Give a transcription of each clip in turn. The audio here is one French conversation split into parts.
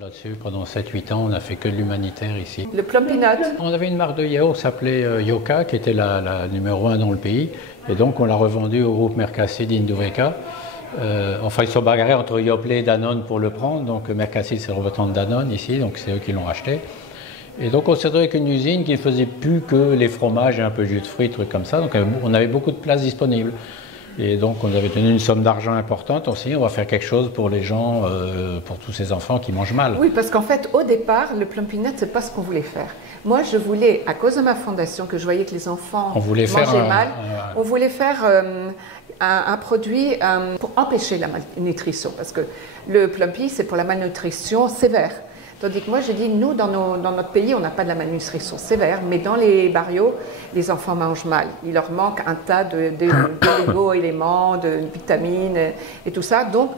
Là-dessus, pendant 7-8 ans, on n'a fait que de l'humanitaire ici. Le plum peanut. On avait une marque de yaourt qui s'appelait Yoka, qui était la numéro 1 dans le pays. Et donc, on l'a revendue au groupe Mercassi d'Indureka. Enfin, ils sont bagarrés entre Yoplait et Danone pour le prendre. Donc, Mercassi, c'est le revendant de Danone ici, donc c'est eux qui l'ont racheté. Et donc, on s'est retrouvé avec une usine qui ne faisait plus que les fromages et un peu de jus de fruits, trucs comme ça. Donc, on avait beaucoup de places disponibles. Et donc, on avait tenu une somme d'argent importante aussi. On va faire quelque chose pour les gens, pour tous ces enfants qui mangent mal. Oui, parce qu'en fait, au départ, le plum peanut, c'est pas ce qu'on voulait faire. Moi, je voulais, à cause de ma fondation, que je voyais que les enfants mangeaient mal, on voulait faire un produit pour empêcher la malnutrition. Parce que le plumpy, c'est pour la malnutrition sévère. Tandis que moi, je dis, nous, dans notre pays, on n'a pas de la malnutrition sévère, mais dans les barrios, les enfants mangent mal. Il leur manque un tas d'éléments, de vitamines et tout ça. Donc,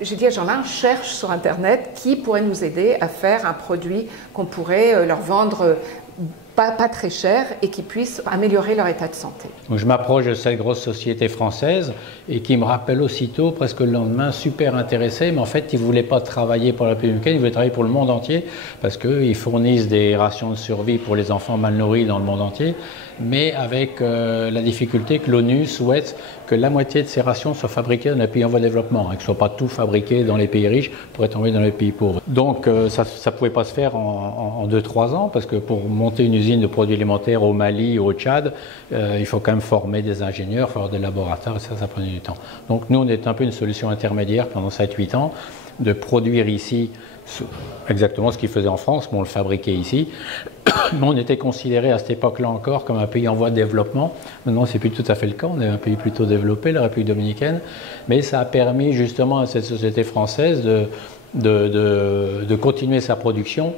j'ai dit à Jean-Lin, cherche sur Internet qui pourrait nous aider à faire un produit qu'on pourrait leur vendre pas très cher et qui puisse améliorer leur état de santé. Donc je m'approche de cette grosse société française et qui me rappelle aussitôt, presque le lendemain, super intéressé, mais en fait ils ne voulaient pas travailler pour la République dominicaine, ils voulaient travailler pour le monde entier parce qu'ils fournissent des rations de survie pour les enfants mal nourris dans le monde entier, mais avec la difficulté que l'ONU souhaite que la moitié de ces rations soient fabriquées dans les pays en voie de développement, et que ce ne soit pas tout fabriqué dans les pays riches pour être envoyé dans les pays pauvres. Donc ça ne pouvait pas se faire en 2-3 ans, parce que pour monter une usine de produits alimentaires au Mali ou au Tchad, il faut quand même former des ingénieurs, il faut avoir des laboratoires, et ça prenait du temps. Donc nous, on est un peu une solution intermédiaire pendant 7-8 ans, de produire ici exactement ce qu'ils faisaient en France, mais on le fabriquait ici. Mais on était considéré à cette époque-là encore comme un pays en voie de développement. Maintenant, ce n'est plus tout à fait le cas. On est un pays plutôt développé, la République dominicaine. Mais ça a permis justement à cette société française de continuer sa production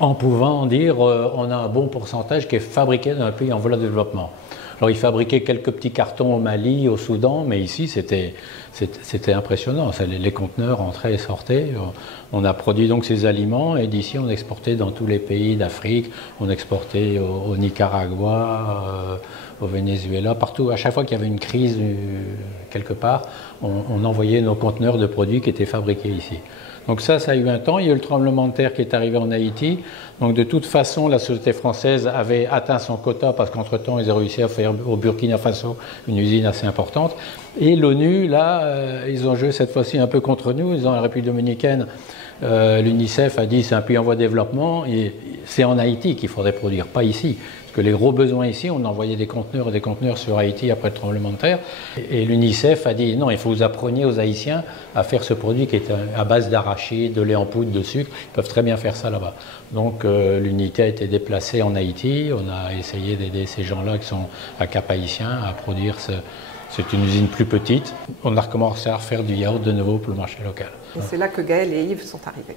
en pouvant dire on a un bon pourcentage qui est fabriqué dans un pays en voie de développement. Alors, ils fabriquaient quelques petits cartons au Mali, au Soudan, mais ici, c'était impressionnant. Les conteneurs entraient et sortaient. On a produit donc ces aliments et d'ici, on exportait dans tous les pays d'Afrique. On exportait au Nicaragua, au Venezuela, partout. À chaque fois qu'il y avait une crise quelque part, on envoyait nos conteneurs de produits qui étaient fabriqués ici. Donc ça a eu un temps. Il y a eu le tremblement de terre qui est arrivé en Haïti. Donc de toute façon, la société française avait atteint son quota parce qu'entre-temps, ils ont réussi à faire au Burkina Faso une usine assez importante. Et l'ONU, là, ils ont joué cette fois-ci un peu contre nous. Ils ont la République dominicaine, l'UNICEF a dit c'est un pays en voie de développement et c'est en Haïti qu'il faudrait produire, pas ici. Parce que les gros besoins ici, on envoyait des conteneurs et des conteneurs sur Haïti après le tremblement de terre. Et l'UNICEF a dit non, il faut que vous appreniez aux Haïtiens à faire ce produit qui est à base d'arachide, de lait en poudre, de sucre. Ils peuvent très bien faire ça là-bas. Donc l'unité a été déplacée en Haïti. On a essayé d'aider ces gens-là qui sont à Cap-Haïtien à produire c'est une usine plus petite. On a recommencé à refaire du yaourt de nouveau pour le marché local. Et c'est là que Gaël et Yves sont arrivés.